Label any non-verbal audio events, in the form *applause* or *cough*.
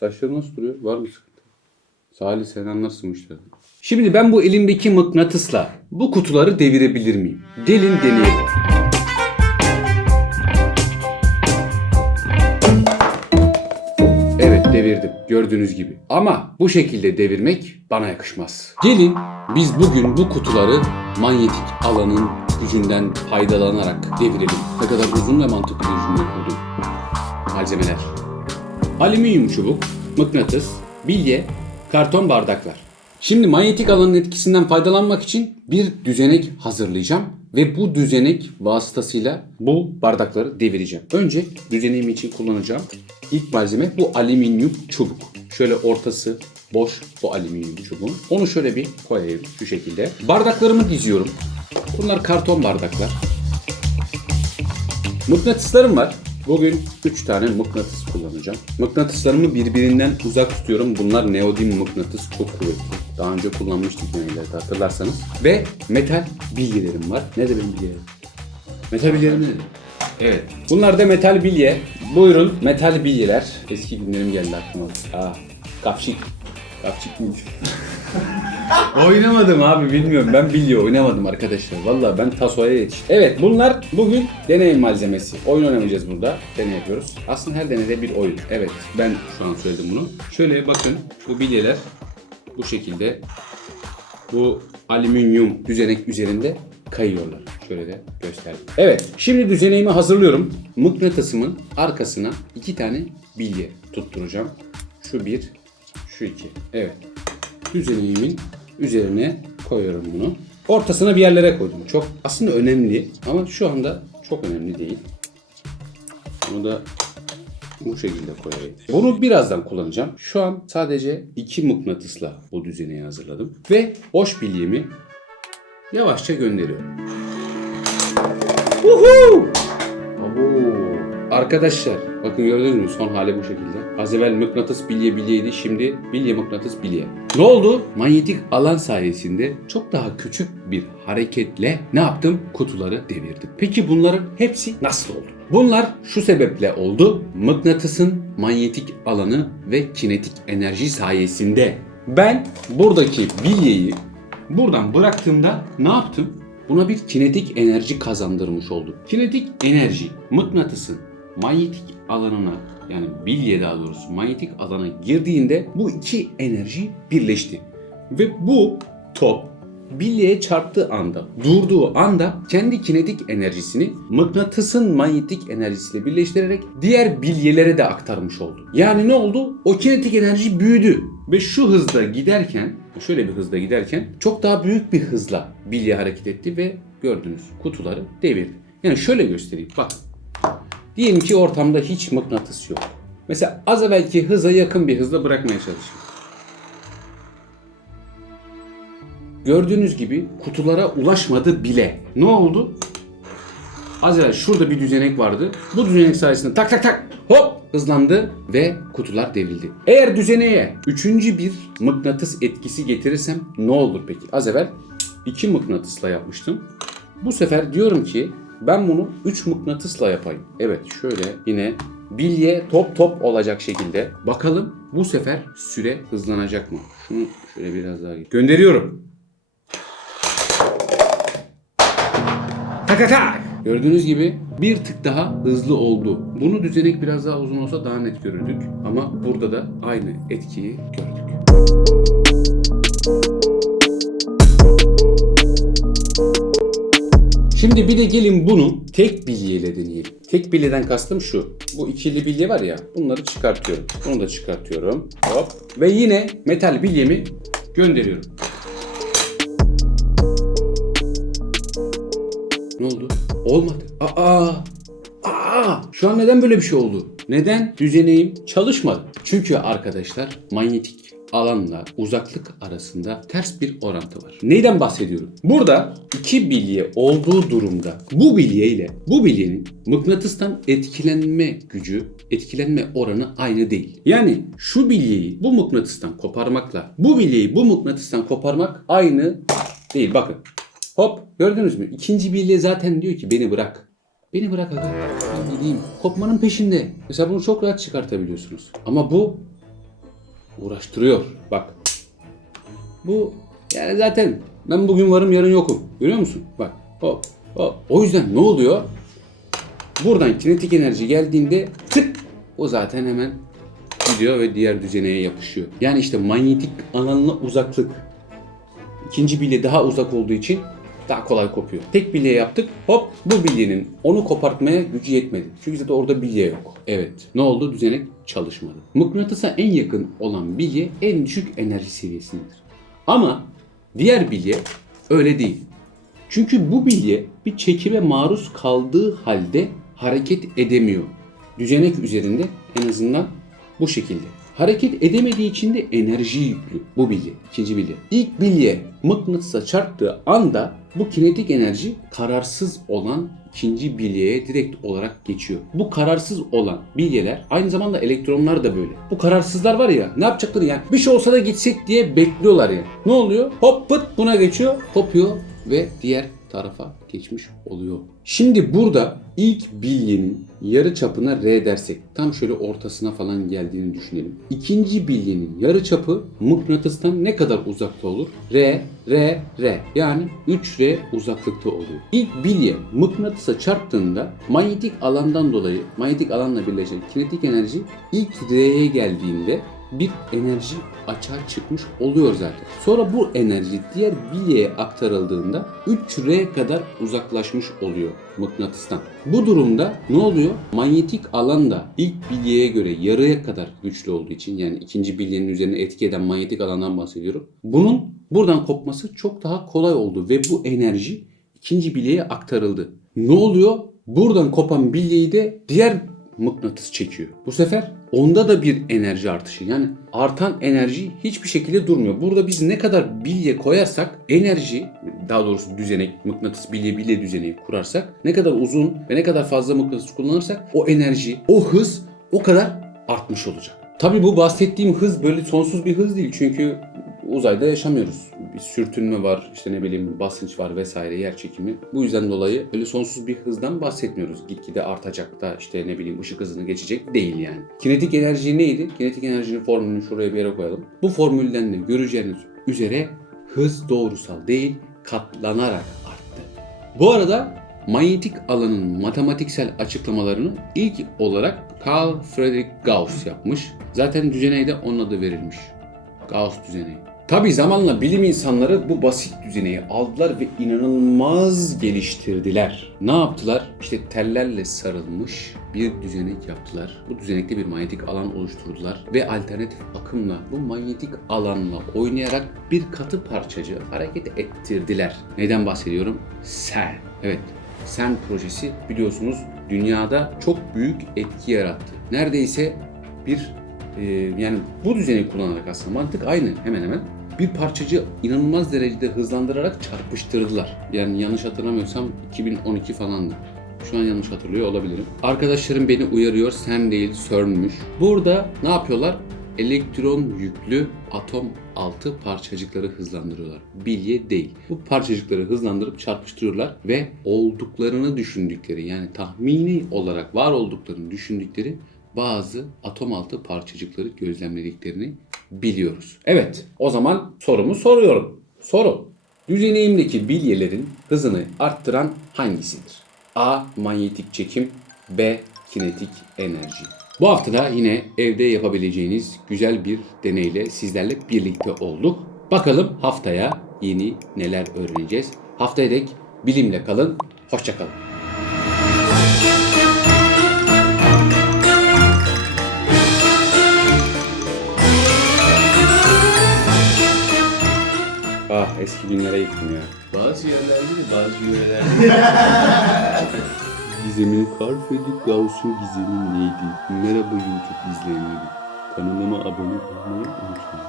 Saçları nasıl duruyor? Var mı sıkıntı? Salih sen anlarsın bu işlerden. Şimdi ben bu elimdeki mıknatısla bu kutuları devirebilir miyim? Gelin deneyelim. Evet devirdim gördüğünüz gibi. Ama bu şekilde devirmek bana yakışmaz. Gelin biz bugün bu kutuları manyetik alanın gücünden faydalanarak devirelim. Ne kadar uzun ve mantıklı bir cümle kurdum. Malzemeler. Alüminyum çubuk, mıknatıs, bilye, karton bardaklar. Şimdi manyetik alanın etkisinden faydalanmak için bir düzenek hazırlayacağım ve bu düzenek vasıtasıyla bu bardakları devireceğim. Önce düzeneğim için kullanacağım ilk malzeme bu alüminyum çubuk. Şöyle ortası boş bu alüminyum çubuğun. Onu şöyle bir koyayım şu şekilde. Bardaklarımı diziyorum. Bunlar karton bardaklar. Mıknatıslarım var. Bugün 3 tane mıknatıs kullanacağım. Mıknatıslarımı birbirinden uzak tutuyorum. Bunlar neodym mıknatıs çok kuvvetli. Daha önce kullanmıştık deneylerde hatırlarsanız. Ve metal bilyelerim var. Ne de benim bilyelerim? Metal bilyelerim nedir? Evet. Bunlar da metal bilye. Buyurun metal bilyeler. Eski günlerim geldi aklıma. Aa, kapşik. Kapşik miydi? Oynamadım abi bilmiyorum. Ben bilye oynamadım arkadaşlar. Vallahi ben tasoya yetiştim. Evet bunlar bugün deney malzemesi. Oyun oynamayacağız burada. Deney yapıyoruz. Aslında her deneyde bir oyun. Evet ben şu an söyledim bunu. Şöyle bakın bu bilyeler bu şekilde bu alüminyum düzenek üzerinde kayıyorlar. Şöyle de göstereyim. Evet, şimdi düzeneğimi hazırlıyorum. Mıknatısımın arkasına iki tane bilye tutturacağım. Şu bir, şu iki. Evet. Düzeneğimin üzerine koyuyorum bunu. Ortasına bir yerlere koydum. Çok aslında önemli ama şu anda çok önemli değil. Bunu da bu şekilde koyayım. Bunu birazdan kullanacağım. Şu an sadece iki mıknatısla bu düzeneyi hazırladım. Ve boş bilyemi yavaşça gönderiyorum. Uhu! Arkadaşlar bakın gördünüz mü son hali bu şekilde. Az evvel mıknatıs bilye bilyeydi şimdi bilye mıknatıs bilye. Ne oldu? Manyetik alan sayesinde çok daha küçük bir hareketle ne yaptım? Kutuları devirdim. Peki bunların hepsi nasıl oldu? Bunlar şu sebeple oldu. Mıknatısın manyetik alanı ve kinetik enerji sayesinde. Ben buradaki bilyeyi buradan bıraktığımda ne yaptım? Buna bir kinetik enerji kazandırmış oldum. Kinetik enerji mıknatısın manyetik alanına yani bilye daha doğrusu manyetik alana girdiğinde bu iki enerji birleşti. Ve bu top bilyeye çarptığı anda, durduğu anda kendi kinetik enerjisini mıknatısın manyetik enerjisiyle birleştirerek diğer bilyelere de aktarmış oldu. Yani ne oldu? O kinetik enerji büyüdü ve şu hızda giderken, şöyle bir hızda giderken çok daha büyük bir hızla bilye hareket etti ve gördüğünüz kutuları devirdi. Yani şöyle göstereyim. Bak. Diyelim ki ortamda hiç mıknatıs yok. Mesela az evvelki hıza yakın bir hızla bırakmaya çalışıyorum. Gördüğünüz gibi kutulara ulaşmadı bile. Ne oldu? Az evvel şurada bir düzenek vardı. Bu düzenek sayesinde tak tak tak hop hızlandı ve kutular devrildi. Eğer düzeneğe üçüncü bir mıknatıs etkisi getirirsem ne olur peki? Az evvel iki mıknatısla yapmıştım. Bu sefer diyorum ki ben bunu 3 mıknatısla yapayım. Evet şöyle yine bilye top top olacak şekilde. Bakalım bu sefer süre hızlanacak mı? Şunu şöyle biraz daha gönderiyorum. Tak tak tak. Gördüğünüz gibi bir tık daha hızlı oldu. Bunu düzenek biraz daha uzun olsa daha net görürdük. Ama burada da aynı etkiyi gördük. Şimdi bir de gelin bunu tek bilyeyle deneyelim. Tek bilyeden kastım şu. Bu ikili bilye var ya bunları çıkartıyorum. Bunu da çıkartıyorum. Hop. Ve yine metal bilyemi gönderiyorum. Ne oldu? Olmadı. Aa! Aa! Şu an neden böyle bir şey oldu? Neden? Düzeneğim çalışmadı. Çünkü arkadaşlar manyetik alanla uzaklık arasında ters bir orantı var. Neyden bahsediyorum? Burada iki bilye olduğu durumda bu bilye ile bu bilyenin mıknatıstan etkilenme gücü, etkilenme oranı aynı değil. Yani şu bilyeyi bu mıknatıstan koparmakla bu bilyeyi bu mıknatıstan koparmak aynı değil. Bakın Hop gördünüz mü? İkinci bilye zaten diyor ki beni bırak. Beni bırak aga. Ben gideyim. Kopmanın peşinde. Mesela bunu çok rahat çıkartabiliyorsunuz. Ama bu uğraştırıyor. Bak. Bu yani zaten ben bugün varım yarın yokum. Görüyor musun? Bak. Hop, hop. O yüzden ne oluyor? Buradan kinetik enerji geldiğinde tık o zaten hemen gidiyor ve diğer düzeneye yapışıyor. Yani işte manyetik alanla uzaklık. İkinci bilye daha uzak olduğu için daha kolay kopuyor. Tek bilye yaptık. Hop bu bilyenin onu kopartmaya gücü yetmedi. Çünkü zaten orada bilye yok. Evet. Ne oldu? Düzenek çalışmadı. Mıknatısa en yakın olan bilye en düşük enerji seviyesindedir. Ama diğer bilye öyle değil. Çünkü bu bilye bir çekime maruz kaldığı halde hareket edemiyor. Düzenek üzerinde en azından bu şekilde. Hareket edemediği için de enerji yüklü bu bilye. ikinci bilye. İlk bilye mıknatısa çarptığı anda bu kinetik enerji kararsız olan ikinci bilyeye direkt olarak geçiyor. Bu kararsız olan bilyeler aynı zamanda elektronlar da böyle. Bu kararsızlar var ya ne yapacakları yani bir şey olsa da gitsek diye bekliyorlar ya. Ne oluyor? Hop pıt buna geçiyor, kopuyor ve diğer tarafa geçmiş oluyor. Şimdi burada ilk bilyenin yarı çapına R dersek tam şöyle ortasına falan geldiğini düşünelim. İkinci bilyenin yarı çapı mıknatıstan ne kadar uzakta olur? R, R, R. Yani 3R uzaklıkta oluyor. İlk bilye mıknatısa çarptığında manyetik alandan dolayı manyetik alanla birleşen kinetik enerji ilk R'ye geldiğinde bir enerji açığa çıkmış oluyor zaten. Sonra bu enerji diğer bilyeye aktarıldığında 3R kadar uzaklaşmış oluyor mıknatıstan. Bu durumda ne oluyor? Manyetik alan da ilk bilyeye göre yarıya kadar güçlü olduğu için yani ikinci bilyenin üzerine etki eden manyetik alandan bahsediyorum. Bunun buradan kopması çok daha kolay oldu ve bu enerji ikinci bilyeye aktarıldı. Ne oluyor? Buradan kopan bilyeyi de diğer mıknatıs çekiyor. Bu sefer onda da bir enerji artışı. Yani artan enerji hiçbir şekilde durmuyor. Burada biz ne kadar bilye koyarsak enerji daha doğrusu düzenek mıknatıs bilye bilye düzeneği kurarsak ne kadar uzun ve ne kadar fazla mıknatıs kullanırsak o enerji o hız o kadar artmış olacak. Tabii bu bahsettiğim hız böyle sonsuz bir hız değil çünkü uzayda yaşamıyoruz. Bir sürtünme var, işte ne bileyim basınç var vesaire, yer çekimi. Bu yüzden dolayı öyle sonsuz bir hızdan bahsetmiyoruz. Gitgide artacak da işte ne bileyim ışık hızını geçecek değil yani. Kinetik enerji neydi? Kinetik enerjinin formülünü şuraya bir yere koyalım. Bu formülden de göreceğiniz üzere hız doğrusal değil, katlanarak arttı. Bu arada manyetik alanın matematiksel açıklamalarını ilk olarak Carl Friedrich Gauss yapmış. Zaten düzeneğe de onun adı verilmiş. Gauss düzeneği. Tabi zamanla bilim insanları bu basit düzeneyi aldılar ve inanılmaz geliştirdiler. Ne yaptılar? İşte tellerle sarılmış bir düzenek yaptılar. Bu düzenekte bir manyetik alan oluşturdular ve alternatif akımla bu manyetik alanla oynayarak bir katı parçacığı hareket ettirdiler. Neden bahsediyorum? CERN. Evet, CERN projesi biliyorsunuz dünyada çok büyük etki yarattı. Neredeyse bir ee, yani bu düzeni kullanarak aslında mantık aynı hemen hemen. Bir parçacığı inanılmaz derecede hızlandırarak çarpıştırdılar. Yani yanlış hatırlamıyorsam 2012 falandı. Şu an yanlış hatırlıyor olabilirim. Arkadaşlarım beni uyarıyor. Sen değil CERN'müş. Burada ne yapıyorlar? Elektron yüklü atom altı parçacıkları hızlandırıyorlar. Bilye değil. Bu parçacıkları hızlandırıp çarpıştırıyorlar ve olduklarını düşündükleri yani tahmini olarak var olduklarını düşündükleri bazı atom altı parçacıkları gözlemlediklerini biliyoruz. Evet, o zaman sorumu soruyorum. Soru. Düzeneğimdeki bilyelerin hızını arttıran hangisidir? A. Manyetik çekim B. Kinetik enerji. Bu hafta da yine evde yapabileceğiniz güzel bir deneyle sizlerle birlikte olduk. Bakalım haftaya yeni neler öğreneceğiz. Haftaya dek bilimle kalın. Hoşçakalın. Günlere gittim ya. Bazı yerlerde de bazı yörelerde *laughs* Gizemin Karfelik Gauss'un gizemi neydi? Merhaba YouTube izleyenleri. Kanalıma abone olmayı unutmayın.